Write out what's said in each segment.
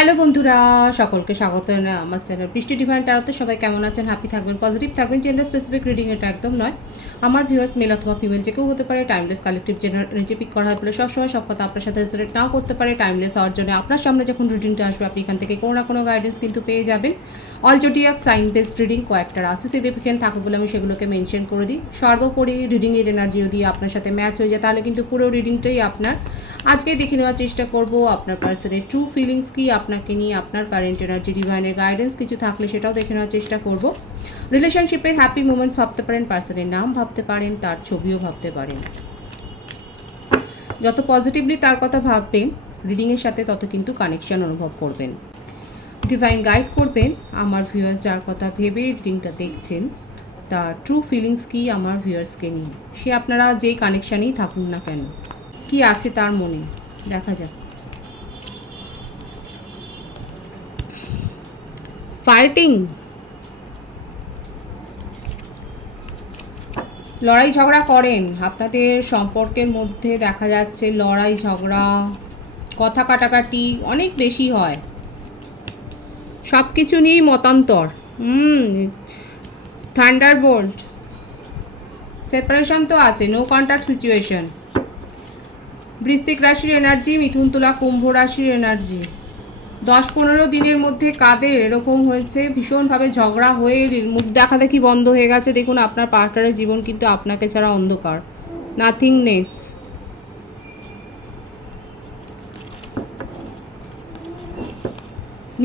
Hello বন্ধুরা, সকলকে স্বাগত জানাই আমার চ্যানেল বৃষ্টি ডিভাইন ট্যারোতে। সবাই কেমন আছেন? হ্যাপি থাকবেন, পজিটিভ থাকবেন। জেন্ডার স্পেসিফিক রিডিং এটা একদম নয়। আমার ভিউয়ার্স মেল অথবা ফিমেল যে কেউ হতে পারে। Timeless collective general energy pick করা হয় বলে সবসময় সব কথা আপনার সাথে রেজোনেট নাও করতে পারে। টাইমলেস হওয়ার জন্য আপনার সামনে যখন রিডিংটা আসবে আপনি এখান থেকে কোনো না কোনো গাইডেন্স কিন্তু পেয়ে যাবেন। All zodiac sign based reading, কয়েকটা রাশি সিগনিফিকেন্ট থাকে বলে আমি সেগুলোকে মেনশন করে দিই। সর্বোপরি রিডিংয়ের এনার্জি যদি আপনার সাথে ম্যাচ হয়ে যায় তাহলে কিন্তু পুরো রিডিংটাই আপনার। আজকে দেখে নেওয়ার চেষ্টা করব আপনার পার্সনের ট্রু ফিলিংস কি, আপনাকে নিয়ে আপনার কারেন্ট এনার্জি, ডিভাইনের গাইডেন্স কিছু থাকলে সেটাও দেখে নেওয়ার চেষ্টা করব। রিলেশনশিপের হ্যাপি মোমেন্টস ভাবতে পারেন, পার্সনের নাম ভাবতে পারেন, তার ছবিও ভাবতে পারেন। যত পজিটিভলি তার কথা ভাববেন রিডিংয়ের সাথে তত কিন্তু কানেকশন অনুভব করবেন। ডিভাইন গাইড করবেন আমার ভিউয়ার্স যার কথা ভেবে রিডিংটা দেখছেন তার ট্রু ফিলিংস কি আমার ভিউয়ার্সকে নিয়ে। সে আপনারা যেই কানেকশানেই থাকুন না কেন, কি আছে তার মনে, দেখা যাক। ফাইটিং, লড়াই ঝগড়া করেন আপনাদের সম্পর্কের মধ্যে, দেখা যাচ্ছে লড়াই ঝগড়া, কথা কাটাকাটি অনেক বেশি হয়, সব কিছু নিয়েই মতান্তর। থান্ডারবোল্ট, সেপারেশন তো আছে, নো কন্ট্যাক্ট সিচুয়েশন। বৃশ্চিক রাশির এনার্জি, মিথুন তুলা কুম্ভ রাশির এনার্জি। 10-15 দিনের মধ্যে কাদের এরকম হয়েছে, ভীষণভাবে ঝগড়া হয়ে মুখ দেখাদেখি বন্ধ হয়ে গেছে। দেখুন আপনার পার্টনারের জীবন কিন্তু আপনাকে ছাড়া অন্ধকার, নাথিংনেস।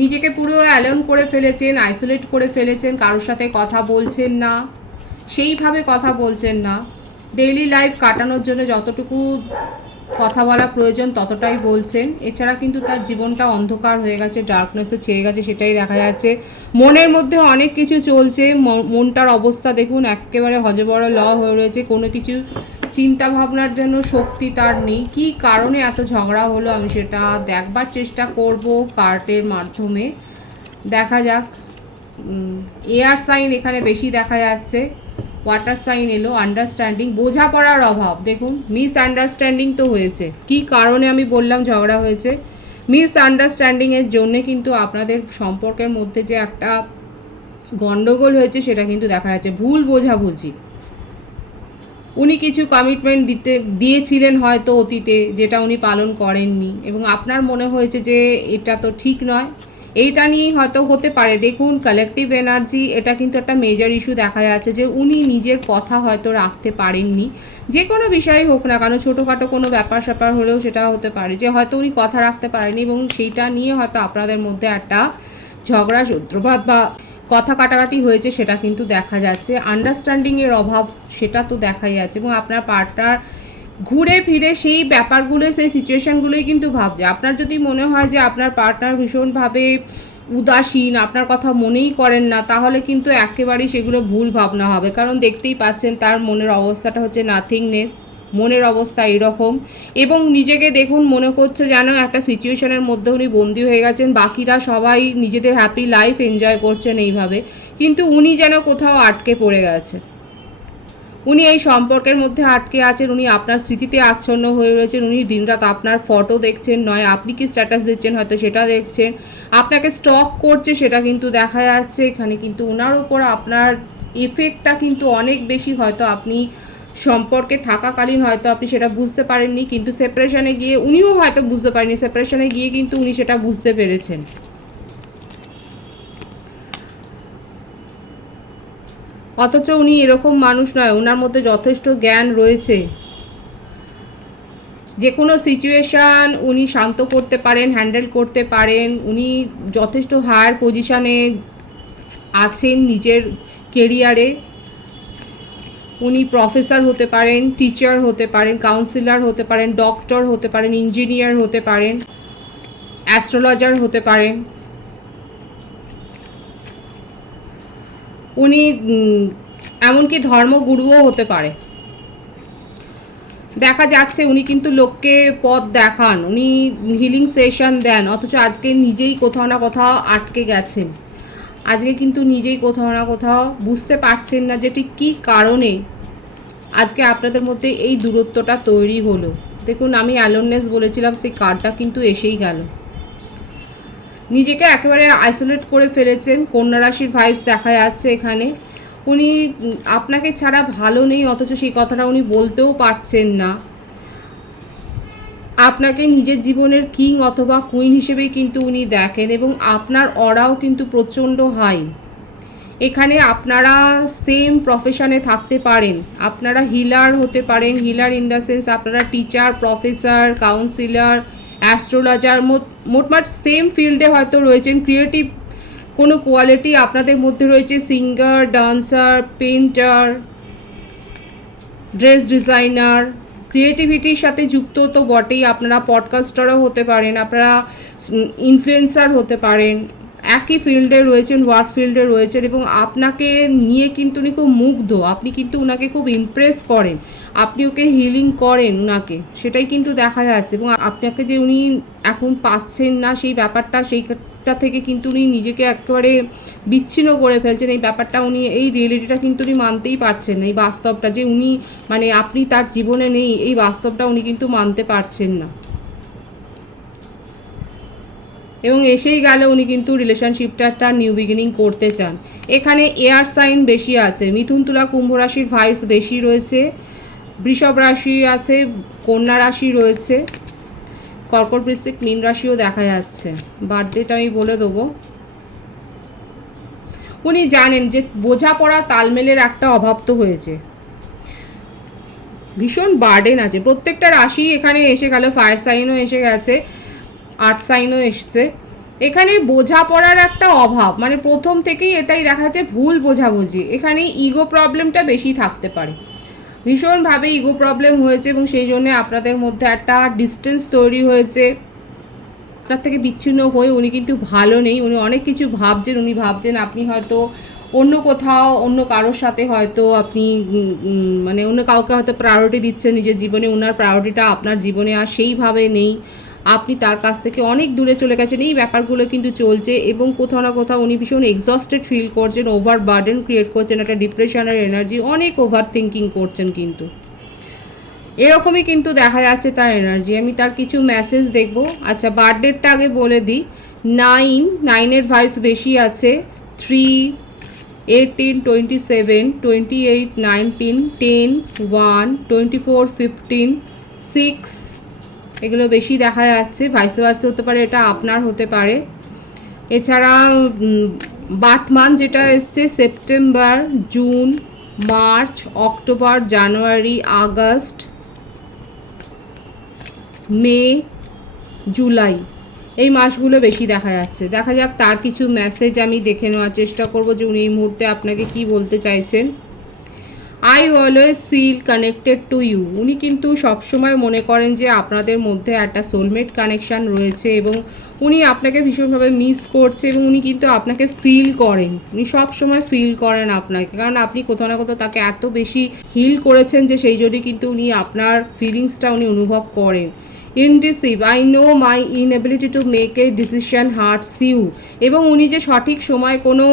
নিজেকে পুরো অ্যালোন করে ফেলেছেন, আইসোলেট করে ফেলেছেন, কারোর সাথে কথা বলছেন না, সেইভাবে কথা বলছেন না। ডেইলি লাইফ কাটানোর জন্য যতটুকু কথা বলা প্রয়োজন ততটাই বলছেন। এছাড়া কিন্তু তার জীবনটা অন্ধকার হয়ে গেছে, ডার্কনেসে ছেয়ে গেছে, সেটাই দেখা যাচ্ছে। মনের মধ্যে অনেক কিছু চলছে, মনটার অবস্থা দেখুন একেবারে হজবড় হয়ে রয়েছে। কোনো কিছু চিন্তা ভাবনার জন্য শক্তি তার নেই। কী কারণে এত ঝগড়া হলো আমি সেটা দেখবার চেষ্টা করব কার্টের মাধ্যমে। দেখা যাক। এয়ার সাইন এখানে বেশি দেখা যাচ্ছে, ওয়াটার সাইন এলো। আন্ডারস্ট্যান্ডিং, বোঝাপড়ার অভাব, দেখুন মিস আন্ডারস্ট্যান্ডিং তো হয়েছে। কি কারণে আমি বললাম ঝগড়া হয়েছে, মিস আন্ডারস্ট্যান্ডিংয়ের জন্যে কিন্তু আপনাদের সম্পর্কের মধ্যে যে একটা গণ্ডগোল হয়েছে সেটা কিন্তু দেখা যাচ্ছে। ভুল বোঝাবুঝি, উনি কিছু কমিটমেন্ট দিয়েছিলেন হয়তো অতীতে, যেটা উনি পালন করেননি এবং আপনার মনে হয়েছে যে এটা তো ঠিক নয়। এইটা নিয়েই হয়তো হতে পারে। দেখুন কালেকটিভ এনার্জি, এটা কিন্তু একটা মেজর ইস্যু দেখা যাচ্ছে যে উনি নিজের কথা হয়তো রাখতে পারেননি। যে কোনো বিষয়ে হোক না কেন, ছোটোখাটো কোনো ব্যাপার স্যাপার হলেও সেটা হতে পারে যে হয়তো উনি কথা রাখতে পারেননি এবং সেইটা নিয়ে হয়তো আপনাদের মধ্যে একটা ঝগড়া, সূত্রপাত বা কথা কাটাকাটি হয়েছে, সেটা কিন্তু দেখা যাচ্ছে। আন্ডারস্ট্যান্ডিংয়ের অভাব সেটা তো দেখাই যাচ্ছে এবং আপনার পার্টনার ঘুরে ফিরে সেই ব্যাপারগুলো, সেই সিচুয়েশানগুলোই কিন্তু ভাবছে। আপনার যদি মনে হয় যে আপনার পার্টনার ভীষণভাবে উদাসীন, আপনার কথা মনেই করেন না, তাহলে কিন্তু একেবারেই সেগুলো ভুল ভাবনা হবে। কারণ দেখতেই পাচ্ছেন তার মনের অবস্থাটা হচ্ছে নাথিংনেস, মনের অবস্থা এরকম। এবং নিজেকে দেখুন মনে করছে যেন একটা সিচুয়েশনের মধ্যে উনি বন্দি হয়ে গেছেন, বাকিরা সবাই নিজেদের হ্যাপি লাইফ এনজয় করছেন এইভাবে, কিন্তু উনি যেন কোথাও আটকে পড়ে গেছে। উনি এই সম্পর্কের মধ্যে আটকে আছেন, উনি আপনার স্মৃতিতে আচ্ছন্ন হয়ে রয়েছেন। উনি দিনরাত আপনার ফটো দেখছেন, নয় আপনি কি স্ট্যাটাস দিচ্ছেন হয়তো সেটা দেখছেন, আপনাকে স্টক করছে সেটা কিন্তু দেখা যাচ্ছে। এখানে কিন্তু ওনার ওপর আপনার এফেক্টটা কিন্তু অনেক বেশি। হয়তো আপনি সম্পর্কে থাকাকালীন হয়তো আপনি সেটা বুঝতে পারেননি, কিন্তু সেপারেশনে গিয়ে উনিও হয়তো বুঝতে পারেননি, সেপারেশনে গিয়ে কিন্তু উনি সেটা বুঝতে পেরেছেন। অথচ উনি এরকম মানুষ নয়, ওনার মধ্যে যথেষ্ট জ্ঞান রয়েছে। যে কোনো সিচুয়েশান উনি শান্ত করতে পারেন, হ্যান্ডেল করতে পারেন। উনি যথেষ্ট হায়ার পজিশানে আছেন নিজের কেরিয়ারে। উনি প্রফেসর হতে পারেন, টিচার হতে পারেন, কাউন্সিলর হতে পারেন, ডক্টর হতে পারেন, ইঞ্জিনিয়ার হতে পারেন, অ্যাস্ট্রোলজার হতে পারেন। উনি এমনকি ধর্মগুরুও হতে পারে। দেখা যাচ্ছে উনি কিন্তু লোককে পথ দেখান, উনি হিলিং সেশন দেন, অথচ আজকে নিজেই কোথাও না কোথাও আটকে গেছেন। আজকে কিন্তু নিজেই কোথাও না কোথাও বুঝতে পারছেন না যে ঠিক কী কারণে আজকে আপনাদের মধ্যে এই দূরত্বটা তৈরি হলো। দেখুন আমি অ্যালোননেস বলেছিলাম, সেই কার্ডটা কিন্তু এসেই গেল। নিজেকে একেবারে আইসোলেট করে ফেলেছেন। কন্যা রাশির ভাইবস দেখা যাচ্ছে এখানে। উনি আপনাকে ছাড়া ভালো নেই, অথচ সেই কথাটা উনি বলতেও পারছেন না। আপনাকে নিজের জীবনের কিং অথবা কুইন হিসেবেই কিন্তু উনি দেখেন, এবং আপনার অরাও কিন্তু প্রচণ্ড হাই। এখানে আপনারা সেম প্রফেশনে থাকতে পারেন, আপনারা হিলার হতে পারেন, হিলার ইন দ্য সেন্স আপনারা টিচার, প্রফেসর, কাউন্সিলর, অ্যাস্ট্রোলজার, মোটমাট সেম ফিল্ডে হয়তো রয়েছেন। ক্রিয়েটিভ কোনো কোয়ালিটি আপনাদের মধ্যে রয়েছে, singer, dancer, painter, dress designer, ক্রিয়েটিভিটির সাথে যুক্ত তো বটেই। আপনারা পডকাস্টারও হতে পারেন, আপনারা ইনফ্লুয়েন্সার হতে পারেন, একই ফিল্ডে রয়েছেন, ওয়ার্ক ফিল্ডে রয়েছেন, এবং আপনাকে নিয়ে কিন্তু উনি খুব মুগ্ধ। আপনি কিন্তু ওনাকে খুব ইমপ্রেস করেন, আপনি ওকে হিলিং করেন ওনাকে, সেটাই কিন্তু দেখা যাচ্ছে। এবং আপনাকে যে উনি এখন পাচ্ছেন না সেই ব্যাপারটা, সেইটা থেকে কিন্তু উনি নিজেকে একেবারে বিচ্ছিন্ন করে ফেলছেন। এই ব্যাপারটা উনি, এই রিয়েলিটিটা কিন্তু উনি মানতেই পারছেন না, এই বাস্তবটা যে উনি মানে আপনি তার জীবনে নেই, এই বাস্তবটা উনি কিন্তু মানতে পারছেন না। এবং এসেই গেল উনি কিন্তু রিলেশনশিপটা একটা নিউ বিগিনিং করতে চান। এখানে এয়ার সাইন বেশি আছে, মিথুন, তুলা, কুম্ভ রাশির ভাইবস বেশি রয়েছে, বৃষভ রাশি আছে, কন্যা রাশি রয়েছে, কর্কট, বৃশ্চিক, মীন রাশিও দেখা যাচ্ছে। বার্থডেটা আমি বলে দেবো। উনি জানেন যে বোঝাপড়া তালমেলের একটা অভাব তো হয়েছে, ভীষণ বার্ডেন আছে। প্রত্যেকটা রাশি এখানে এসে গেল, ফায়ার সাইনও এসে গেছে, আর্থ সাইনও এসছে। এখানে বোঝাপড়ার একটা অভাব, মানে প্রথম থেকেই এটাই দেখা যাচ্ছে, ভুল বোঝাবুঝি। এখানে ইগো প্রবলেমটা বেশি থাকতে পারে, ভীষণভাবে ইগো প্রবলেম হয়েছে, এবং সেই জন্য আপনাদের মধ্যে একটা ডিস্টেন্স তৈরি হয়েছে। আপনার থেকে বিচ্ছিন্ন হয়ে উনি কিন্তু ভালো নেই, উনি অনেক কিছু ভাবছেন। উনি ভাবছেন আপনি হয়তো অন্য কোথাও, অন্য কারোর সাথে হয়তো আপনি মানে অন্য কাউকে হয়তো প্রায়োরিটি দিচ্ছেন নিজের জীবনে, ওনার প্রায়োরিটিটা আপনার জীবনে আর সেইভাবে নেই। আপনি তার কাছ থেকে অনেক দূরে চলে গেছেন, এই ব্যাপারগুলো কিন্তু চলছে। এবং কোথাও না কোথাও উনি ভীষণ এক্সস্টেড ফিল করছেন, ওভার বার্ডেন ক্রিয়েট করছেন, একটা ডিপ্রেশনের এনার্জি, অনেক ওভার থিঙ্কিং করছেন। কিন্তু এরকমই কিন্তু দেখা যাচ্ছে তার এনার্জি। আমি তার কিছু মেসেজ দেখব। আচ্ছা, বার্থডেটা আগে বলে দিই। 9-এর ভাইবস বেশি আছে, 3, 18, 27, 28, 19, 10, 1, 24, 15, 6, এগুলো বেশি দেখা যাচ্ছে। ভাইস ভার্সা হতে পারে, এটা আপনার হতে পারে। এছাড়া বার্থ মান্থ যেটা এসছে, সেপ্টেম্বর, জুন, মার্চ, অক্টোবর, জানুয়ারি, আগস্ট, মে, জুলাই, এই মাসগুলো বেশি দেখা যাচ্ছে। দেখা যাক তার কিছু মেসেজ আমি দেখে নেওয়ার চেষ্টা করব যে উনি এই মুহূর্তে আপনাকে কি বলতে চাইছেন। I always feel connected to you. উনি কিন্তু সবসময় মনে করেন যে আপনাদের মধ্যে একটা সোলমেট কানেকশান রয়েছে, এবং উনি আপনাকে ভীষণভাবে মিস করছে, এবং উনি কিন্তু আপনাকে ফিল করেন, উনি সবসময় ফিল করেন আপনাকে, কারণ আপনি কোথাও না কোথাও তাকে এত বেশি হিল করেছেন যে সেই জন্যই কিন্তু উনি আপনার ফিলিংসটা উনি অনুভব করেন। Indecisive, I know my inability to make a decision hurts you. এবং উনি যে সঠিক সময় কোনো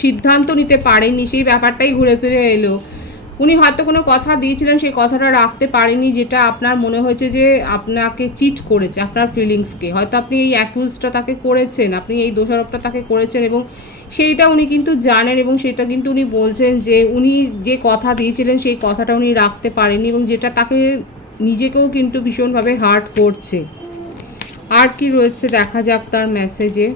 সিদ্ধান্ত নিতে পারেননি, সেই ব্যাপারটাই ঘুরে ফিরে এলো। উনি হয়তো কোনো কথা দিয়েছিলেন, সেই কথাটা রাখতে পারেনি, যেটা আপনার মনে হয়েছে যে আপনাকে চিট করেছে আপনার ফিলিংসকে। হয়তো আপনি এই অ্যাকিউজটা তাকে করেছেন, আপনি এই দোষারোপটা তাকে করেছেন, এবং সেইটা উনি কিন্তু জানেন, এবং সেটা কিন্তু উনি বলছেন যে উনি যে কথা দিয়েছিলেন সেই কথাটা উনি রাখতে পারেননি, এবং যেটা তাকে নিজেকেও কিন্তু ভীষণভাবে হার্ট করছে। আর কি রয়েছে দেখা যাক তার মেসেজে।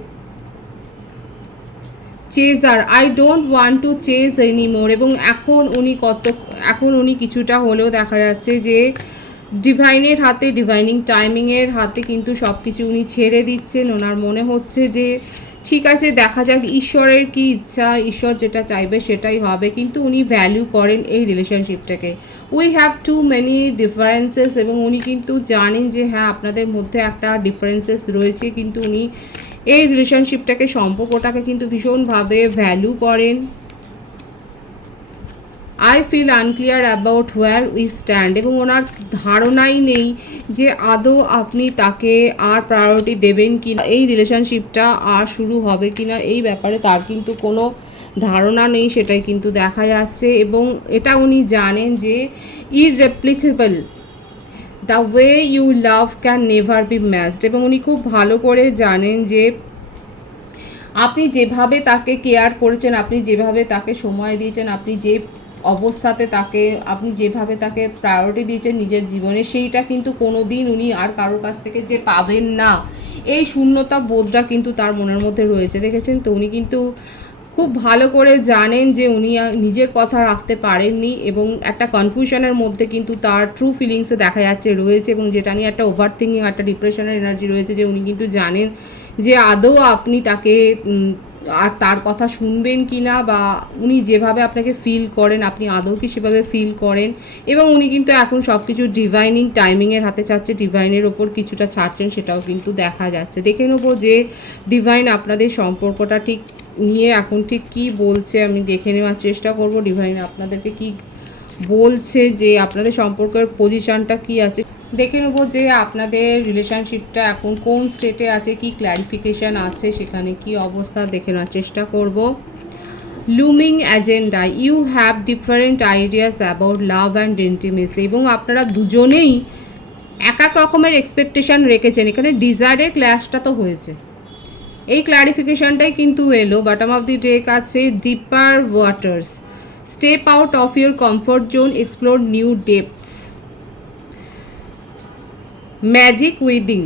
Chaser, I don't want to chase anymore. এবং এখন উনি কিছুটা হলেও দেখা যাচ্ছে যে ডিভাইনের হাতে, ডিভাইনিং টাইমিংয়ের হাতে কিন্তু সব কিছু উনি ছেড়ে দিচ্ছেন। ওনার মনে হচ্ছে যে ঠিক আছে, দেখা যাক ঈশ্বরের কি ইচ্ছা, ঈশ্বর যেটা চাইবে সেটাই হবে। কিন্তু উনি ভ্যালু করেন এই রিলেশনশিপটাকে। We have too many differences, এবং উনি কিন্তু জানেন যে হ্যাঁ আপনাদের মধ্যে একটা ডিফারেন্সেস রয়েছে, কিন্তু উনি এই রিলেশনশিপটাকে, সম্পর্কটাকে কিন্তু ভীষণভাবে ভ্যালু করেন। I feel unclear about where we stand. এবং ওনার ধারণাই নেই যে আদৌ আপনি তাকে আর প্রায়োরিটি দেবেন কি না, এই রিলেশনশিপটা আর শুরু হবে কি না, এই ব্যাপারে তার কিন্তু কোনো ধারণা নেই, সেটাই কিন্তু দেখা যাচ্ছে। এবং এটা উনি জানেন যে irreplaceable, the way you love can never be matched, এবং উনি খুব ভালো করে জানেন যে আপনি যেভাবে তাকে কেয়ার করেছেন, আপনি যেভাবে তাকে সময় দিয়েছেন, আপনি যে অবস্থাতে তাকে, আপনি যেভাবে তাকে প্রায়োরিটি দিয়েছেন নিজের জীবনে, সেইটা কিন্তু কোনো দিন উনি আর কারোর কাছ থেকে যে পাবেন না, এই শূন্যতা বোধটা কিন্তু তার মনের মধ্যে রয়েছে। দেখেছেন তো, উনি কিন্তু খুব ভালো করে জানেন যে উনি নিজের কথা রাখতে পারেননি, এবং একটা কনফিউশনের মধ্যে কিন্তু তার ট্রু ফিলিংসে দেখা যাচ্ছে রয়েছে, এবং যেটা নিয়ে একটা ওভার থিঙ্কিং, একটা ডিপ্রেশনের এনার্জি রয়েছে, যে উনি কিন্তু জানেন যে আদৌ আপনি তাকে আর তার কথা শুনবেন কি না, বা উনি যেভাবে আপনাকে ফিল করেন আপনি আদৌ কি সেভাবে ফিল করেন। এবং উনি কিন্তু এখন সব কিছু ডিভাইনিং টাইমিংয়ের হাতে চাচ্ছে, ডিভাইনের ওপর কিছুটা ছাড়ছেন, সেটাও কিন্তু দেখা যাচ্ছে। দেখে নেবো যে ডিভাইন আপনাদের সম্পর্কটা ঠিক নিয়ে এখন ঠিক কী বলছে, আমি দেখে নেওয়ার চেষ্টা করব ডিভাইন আপনাদেরকে কি বলছে, যে আপনাদের সম্পর্কের পজিশনটা কি আছে। দেখে নেবো যে আপনাদের রিলেশনশিপটা এখন কোন স্টেটে আছে, কি ক্ল্যারিফিকেশান আছে, সেখানে কি অবস্থা দেখে নেওয়ার চেষ্টা করব। Looming agenda, you have different ideas about love and intimacy, এবং আপনারা দুজনেই এক এক রকমের এক্সপেকটেশান রেখেছেন। এখানে ডিজায়ারের ক্ল্যাশটা তো হয়েছে, এই ক্ল্যারিফিকেশানটাই কিন্তু এলো। বটম অফ দি ডেক আছে deeper waters, step out of your comfort zone, explore new depths, magic within.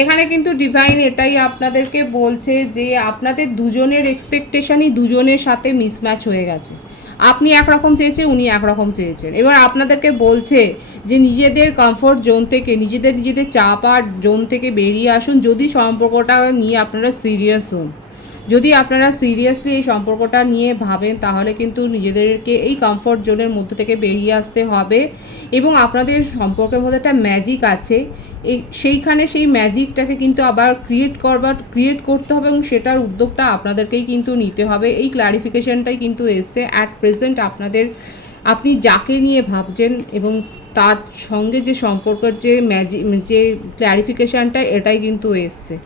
এখানে কিন্তু ডিভাইন এটাই আপনাদেরকে বলছে যে আপনাদের দুজনের এক্সপেকটেশনই দুজনের সাথে মিসম্যাচ হয়ে গেছে। আপনি একরকম চেয়েছেন, উনি একরকম চেয়েছেন। এবার আপনাদেরকে বলছে যে নিজেদের কমফোর্ট জোন থেকে, নিজেদের চাপ আর জোন থেকে বেরিয়ে আসুন, যদি সম্পর্কটা নিয়ে আপনারা সিরিয়াস হন। যদি আপনারা সিরিয়াসলি এই সম্পর্কটা নিয়ে ভাবেন, তাহলে কিন্তু নিজেদেরকে এই কমফোর্ট জোনের মধ্যে থেকে বেরিয়ে আসতে হবে। এবং আপনাদের সম্পর্কের মধ্যে একটা ম্যাজিক আছে, সেইখানে সেই ম্যাজিকটাকে কিন্তু আবার ক্রিয়েট করতে হবে, এবং সেটার উদ্যোগটা আপনাদেরকেই কিন্তু নিতে হবে। এই ক্লারিফিকেশনটাই কিন্তু এসছে অ্যাট প্রেজেন্ট আপনি যাকে নিয়ে ভাবছেন এবং তার সঙ্গে যে সম্পর্কের যে ক্লারিফিকেশানটা, এটাই কিন্তু এসছে।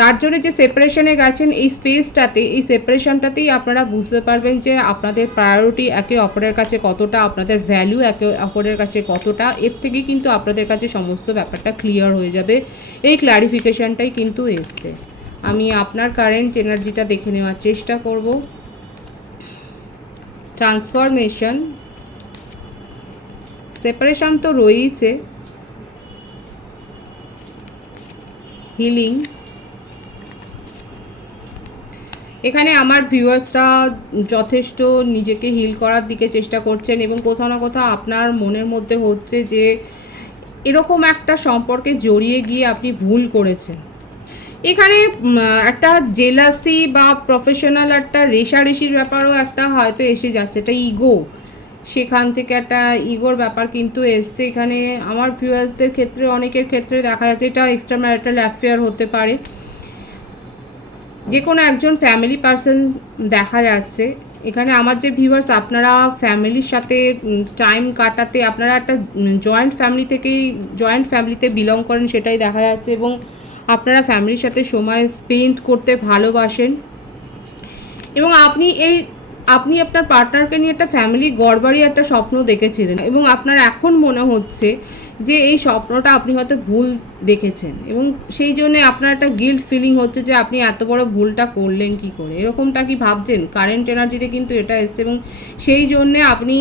তার জন্য যে সেপারেশনে গেছেন, এই সেপারেশনটাতেই আপনারা বুঝতে পারবেন যে আপনাদের প্রায়োরিটি একে অপরের কাছে কতটা, আপনাদের ভ্যালু একে অপরের কাছে কতটা। এর থেকে কিন্তু আপনাদের কাছে সমস্ত ব্যাপারটা ক্লিয়ার হয়ে যাবে। এই ক্লারিফিকেশানটাই কিন্তু এসছে। আমি আপনার কারেন্ট এনার্জিটা দেখে নেওয়ার চেষ্টা করব। ট্রান্সফরমেশন, সেপারেশন তো রয়েছে, হিলিং। এখানে আমার ভিউয়ার্সরা যথেষ্ট নিজেকে হিল করার দিকে চেষ্টা করছেন, এবং কোথাও না কোথাও আপনার মনের মধ্যে হচ্ছে যে এরকম একটা সম্পর্কে জড়িয়ে গিয়ে আপনি ভুল করেছেন। এখানে একটা জেলাসি বা প্রফেশনাল একটা রেষারেষির ব্যাপারও একটা হয়তো এসে যাচ্ছে, একটা ইগো, সেখান থেকে একটা ইগোর ব্যাপার কিন্তু এসছে। এখানে আমার ভিউয়ার্সদের ক্ষেত্রে, অনেকের ক্ষেত্রে দেখা যাচ্ছে এটা এক্সট্রা ম্যারিটাল অ্যাফেয়ার হতে পারে, যে কোনো একজন ফ্যামিলি পারসন দেখা যাচ্ছে। এখানে আমার যে ভিউয়ার্স, আপনারা ফ্যামিলির সাথে টাইম কাটাতে, আপনারা একটা জয়েন্ট ফ্যামিলিতে বিলং করেন, সেটাই দেখা যাচ্ছে, এবং আপনারা ফ্যামিলির সাথে সময় স্পেন্ড করতে ভালোবাসেন, এবং আপনি আপনার পার্টনারকে নিয়ে একটা ফ্যামিলি গড়বাড়ি একটা স্বপ্ন দেখেছিলেন, এবং আপনার এখন মনে হচ্ছে যে এই স্বপ্নটা আপনি হয়তো ভুল দেখেছেন, এবং সেই জন্যে আপনার একটা গিল্ট ফিলিং হচ্ছে যে আপনি এত বড় ভুলটা করলেন কি করে, এরকমটা কি ভাবছেন। কারেন্ট এনার্জিতে কিন্তু এটা এসছে, এবং সেই জন্যে আপনি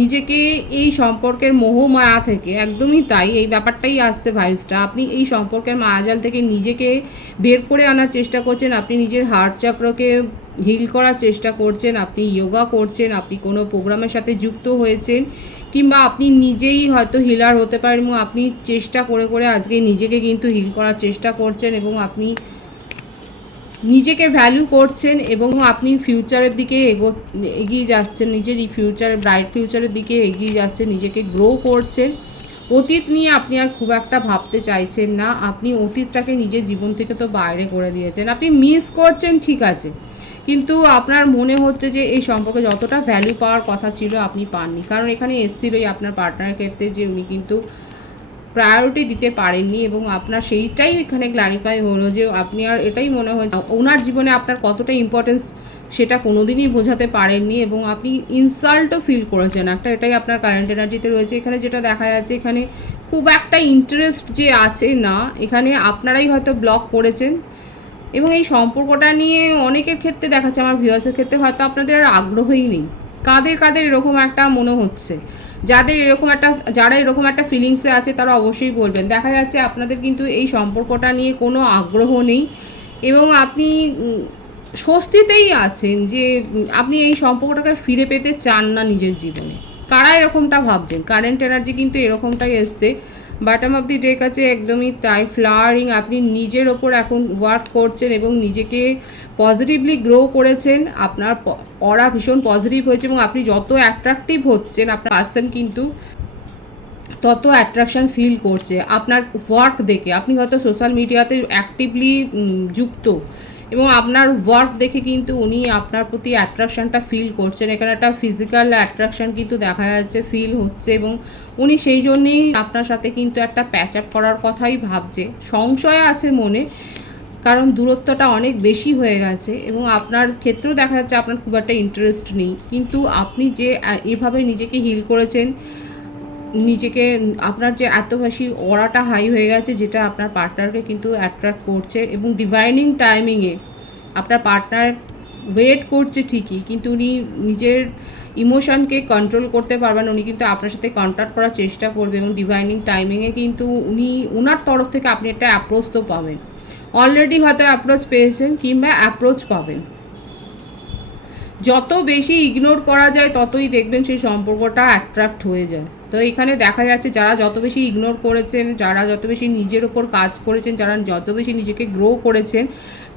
নিজেকে এই সম্পর্কের মোহমায়া থেকে, একদমই তাই, এই ব্যাপারটাই আসছে ভাইসটা, আপনি এই সম্পর্কের মায়াজাল থেকে নিজেকে বের করে আনার চেষ্টা করছেন। আপনি নিজের হার্ট চক্রকে হিল করার চেষ্টা করছেন, আপনি যোগা করছেন, আপনি কোনো প্রোগ্রামের সাথে যুক্ত হয়েছেন, কিংবা আপনি নিজেই হয়তো হিলার হতে পারেন, এবং আপনি চেষ্টা করে করে আজকে নিজেকে কিন্তু হিল করার চেষ্টা করছেন, এবং আপনি নিজেকে ভ্যালু করছেন, এবং আপনি ফিউচারের দিকে এগিয়ে যাচ্ছেন, নিজের এই ব্রাইট ফিউচারের দিকে এগিয়ে যাচ্ছেন, নিজেকে গ্রো করছেন। অতীত নিয়ে আপনি আর খুব একটা ভাবতে চাইছেন না, আপনি অতীতটাকে নিজের জীবন থেকে তো বাইরে করে দিয়েছেন। আপনি মিস করছেন ঠিক আছে, কিন্তু আপনার মনে হচ্ছে যে এই সম্পর্কে যতটা ভ্যালু পাওয়ার কথা ছিল আপনি পাননি, কারণ এখানে এসেছিলই আপনার পার্টনারের ক্ষেত্রে যে উনি কিন্তু প্রায়োরিটি দিতে পারেননি এবং আপনার সেইটাই এখানে ক্লারিফাই হলো যে আপনি আর এটাই মনে হয় ওনার জীবনে আপনার কতটা ইম্পর্টেন্স সেটা কোনোদিনই বোঝাতে পারেননি এবং আপনি ইনসাল্টও ফিল করেছেন একটা, এটাই আপনার কারেন্ট এনার্জিতে রয়েছে। এখানে যেটা দেখা যাচ্ছে এখানে খুব একটা ইন্টারেস্ট যে আছে না, এখানে আপনারাই হয়তো ব্লক করেছেন এবং এই সম্পর্কটা নিয়ে অনেকের ক্ষেত্রে দেখাচ্ছে, আমার ভিউয়ার্সের ক্ষেত্রে হয়তো আপনাদের আর আগ্রহই নেই। কাদের কাদের এরকম একটা মনে হচ্ছে, যারা এরকম একটা ফিলিংসে আছে তারা অবশ্যই বলবেন। দেখা যাচ্ছে আপনাদের কিন্তু এই সম্পর্কটা নিয়ে কোনো আগ্রহ নেই এবং আপনি স্বস্তিতেই আছেন যে আপনি এই সম্পর্কটাকে ফিরে পেতে চান না নিজের জীবনে। কারা এরকমটা ভাবছেন? কারেন্ট এনার্জি কিন্তু এরকমটাই এসছে। বটম অফ দি ডেক আছে একদমই তাই, ফ্লাওয়ারিং। আপনি নিজের ওপর এখন ওয়ার্ক করছেন এবং নিজেকে পজিটিভলি গ্রো করেছেন। আপনার অরা ভীষণ পজিটিভ হয়েছে এবং আপনি যত অ্যাট্রাকটিভ হচ্ছেন আপনার পার্সন কিন্তু তত অ্যাট্রাকশান ফিল করছে আপনার ওয়ার্ক দেখে। আপনি হয়তো সোশ্যাল মিডিয়াতে অ্যাক্টিভলি যুক্ত এবং আপনার ওয়ার্ক দেখে কিন্তু উনি আপনার প্রতি অ্যাট্রাকশানটা ফিল করছেন। এখানে একটা ফিজিক্যাল অ্যাট্রাকশান কিন্তু দেখা যাচ্ছে, ফিল হচ্ছে এবং উনি সেই জন্যেই আপনার সাথে কিন্তু একটা প্যাচ আপ করার কথাই ভাবছে। সংশয় আছে মনে, কারণ দূরত্বটা অনেক বেশি হয়ে গেছে এবং আপনার ক্ষেত্রেও দেখা যাচ্ছে আপনার খুব একটা ইন্টারেস্ট নেই, কিন্তু আপনি যে এভাবে নিজেকে হিল করেছেন, নিজেকে আপনার যে এত বেশি অরাটা হাই হয়ে গেছে যেটা আপনার পার্টনারকে কিন্তু অ্যাট্রাক্ট করছে এবং ডিভাইনিং টাইমিংয়ে আপনার পার্টনার ওয়েট করছে ঠিকই, কিন্তু উনি নিজের ইমোশনকে কন্ট্রোল করতে পারবেন। উনি কিন্তু আপনার সাথে কন্ট্যাক্ট করার চেষ্টা করবে এবং ডিভাইনিং টাইমিংয়ে কিন্তু ওনার তরফ থেকে আপনি একটা অ্যাপ্রোচ তো পাবেন। অলরেডি হয়তো অ্যাপ্রোচ পেয়েছেন কিংবা অ্যাপ্রোচ পাবেন। যত বেশি ইগনোর করা যায় ততই দেখবেন সেই সম্পর্কটা অ্যাট্রাক্ট হয়ে যায়। তো এখানে দেখা যাচ্ছে যারা যত বেশি ইগনোর করেছেন, যারা যত বেশি নিজের ওপর কাজ করেছেন, যারা যত বেশি নিজেকে গ্রো করেছেন,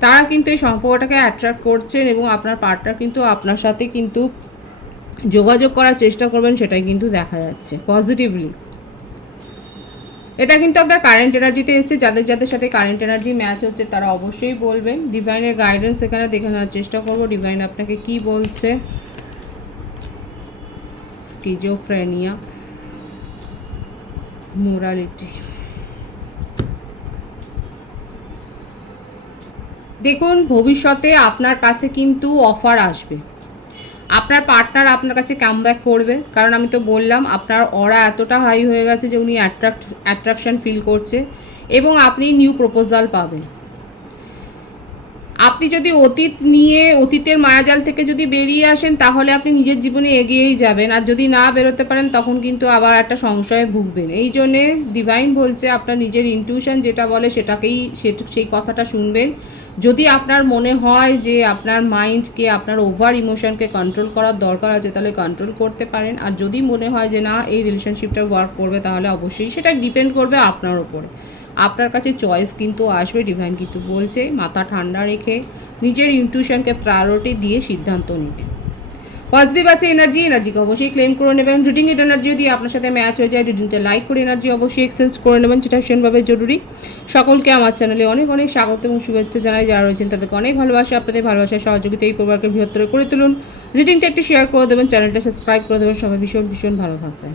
তারা কিন্তু এই সম্পর্কটাকে অ্যাট্রাক্ট করছেন এবং আপনার পার্টনার কিন্তু আপনার সাথে কিন্তু যোগাযোগ করার চেষ্টা করবেন, সেটাই কিন্তু দেখা যাচ্ছে পজিটিভলি। এটা কিন্তু আপনার কারেন্ট এনার্জিতে এসেছে। যাদের যাদের সাথে কারেন্ট এনার্জি ম্যাচ হচ্ছে তারা অবশ্যই বলবেন। ডিভাইনের গাইডেন্স এখানে দেখে নেওয়ার চেষ্টা করবো, ডিভাইন আপনাকে কি বলছে। Schizophrenia, morality. দেখুন ভবিষ্যতে আপনার কাছে কিন্তু অফার আসবে, আপনার পার্টনার আপনার কাছে কামব্যাক করবে, কারণ আমি তো বললাম আপনার অরা এতটা হাই হয়ে গেছে যে উনি অ্যাট্রাকশান ফিল করছে এবং আপনি নিউ প্রপোজাল পাবেন। আপনি যদি অতীতের মায়াজাল থেকে যদি বেরিয়ে আসেন তাহলে আপনি নিজের জীবনে এগিয়েই যাবেন, আর যদি না বেরোতে পারেন তখন কিন্তু আবার একটা সংশয়ে ভুগবেন। এই জন্যে ডিভাইন বলছে আপনার নিজের ইনটিউশন যেটা বলে সেই কথাটা শুনবেন। যদি আপনার মনে হয় যে আপনার মাইন্ডকে, আপনার ওভার ইমোশনকে কন্ট্রোল করার দরকার আছে তাহলে কন্ট্রোল করতে পারেন, আর যদি মনে হয় যে না এই রিলেশনশিপটা ওয়ার্ক করবে তাহলে অবশ্যই সেটা ডিপেন্ড করবে আপনার ওপরে। আপনার কাছে চয়েস কিন্তু আসবে। ডিভাইন কিন্তু বলছে মাথা ঠান্ডা রেখে নিজের ইনটিউশনকে প্রায়োরিটি দিয়ে সিদ্ধান্ত নিতে। পজিটিভ আছে এনার্জিকে অবশ্যই ক্লেম করে নেবেন। রিডিং এর এনার্জি যদি আপনার সাথে ম্যাচ হয়ে যায় রিডিংটা লাইক করে এনার্জি অবশ্যই এক্সচেঞ্জ করে নেবেন, সেটা ভীষণভাবে জরুরি। সকলকে আমার চ্যানেলে অনেক অনেক স্বাগত এবং শুভেচ্ছা জানাই। যারা রয়েছেন তাদেরকে অনেক ভালোবাসা, আপনাদের ভালোবাসার সহযোগিতা এই পরিবারকে বৃহত্তর করে তুলুন। রিডিংটা একটু শেয়ার করে দেবেন, চ্যানেলটা সাবস্ক্রাইব করে দেবেন। সবাই ভীষণ ভীষণ ভালো থাকবেন।